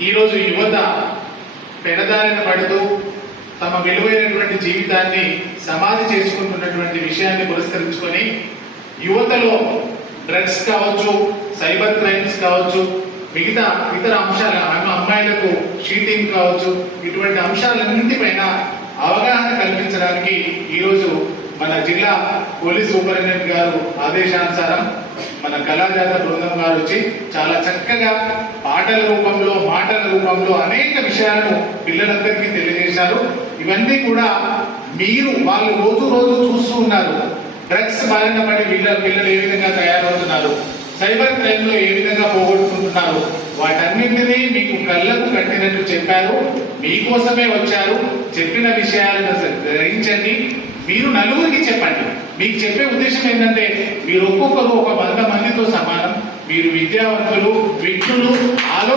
ఈరోజు యువత పెడదారిన పడుతూ తమ విలువైనటువంటి జీవితాన్ని సమాధి చేసుకుంటున్నటువంటి విషయాన్ని పురస్కరించుకొని యువతలో డ్రగ్స్ కావచ్చు సైబర్ క్రైమ్స్ కావచ్చు మిగతా ఇతర అంశాల అమ్మ- అమ్మాయిలకు షీటింగ్ కావచ్చు ఇటువంటి అంశాలన్నింటిపైన అవగాహన కల్పించడానికి ఈరోజు మన జిల్లా పోలీస్ సూపరింటెండెంట్ గారు ఆదేశానుసారం మన కళాజాత బృందం గారు వచ్చి చాలా చక్కగా పాటల రూపం రూపంలో అనేక విషయాలను పిల్లలందరికీ తెలియజేశారు. ఇవన్నీ కూడా మీరు వాళ్ళు రోజు రోజు చూస్తూ ఉన్నారు. డ్రగ్స్ బారిన పడి పిల్లలు పిల్లలు ఏ విధంగా తయారవుతున్నారు? సైబర్ క్రైమ్లో ఏ విధంగా పోగొట్టుకుంటున్నారు? వాటన్నింటినీ మీకు కళ్ళకు కట్టినట్టు చెప్పారు. మీకోసమే వచ్చారు. చెప్పిన విషయాలను గ్రహించండి. మీరు నలుగురికి చెప్పండి. మీకు చెప్పే ఉద్దేశం ఏంటంటే మీరు ఒక్కొక్కరు ఒక వంద మందితో సమానం. మీరు విద్యావంతులు విద్యులు ఆలో